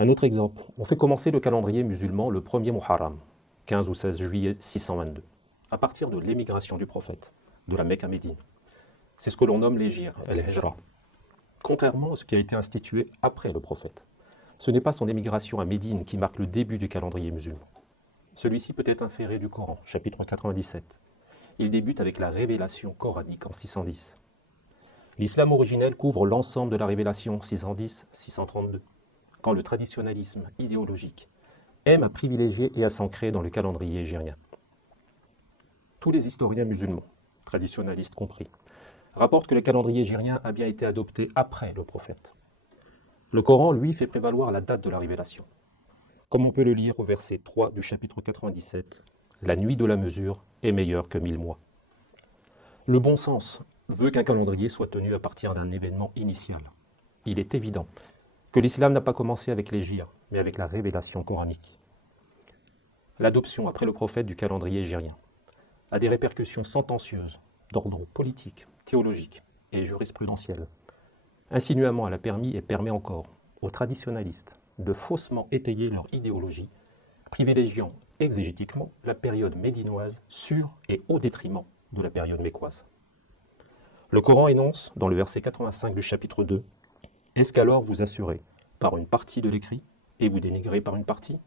Un autre exemple, on fait commencer le calendrier musulman le 1er Muharram, 15 ou 16 juillet 622, à partir de l'émigration du prophète, de la Mecque à Médine. C'est ce que l'on nomme l'hégire, el-hijra, contrairement à ce qui a été institué après le prophète. Ce n'est pas son émigration à Médine qui marque le début du calendrier musulman. Celui-ci peut être inféré du Coran, chapitre 97. Il débute avec la révélation coranique en 610. L'islam originel couvre l'ensemble de la révélation 610-632, quand le traditionnalisme idéologique aime à privilégier et à s'ancrer dans le calendrier hégirien. Tous les historiens musulmans, traditionnalistes compris, rapportent que le calendrier hégirien a bien été adopté après le prophète. Le Coran, lui, fait prévaloir la date de la révélation. Comme on peut le lire au verset 3 du chapitre 97, « La nuit de la mesure est meilleure que 1000 mois ». Le bon sens veut qu'un calendrier soit tenu à partir d'un événement initial. Il est évident que l'islam n'a pas commencé avec l'hégire, mais avec la révélation coranique. L'adoption après le prophète du calendrier hégirien a des répercussions sentencieuses d'ordre politique, théologique et jurisprudentiel. Insinuamment, elle a permis et permet encore aux traditionalistes de faussement étayer leur idéologie, privilégiant exégétiquement la période médinoise sur et au détriment de la période mécoise. Le Coran énonce, dans le verset 85 du chapitre 2, « Est-ce qu'alors vous assurez par une partie de l'écrit et vous dénigrez par une partie ?»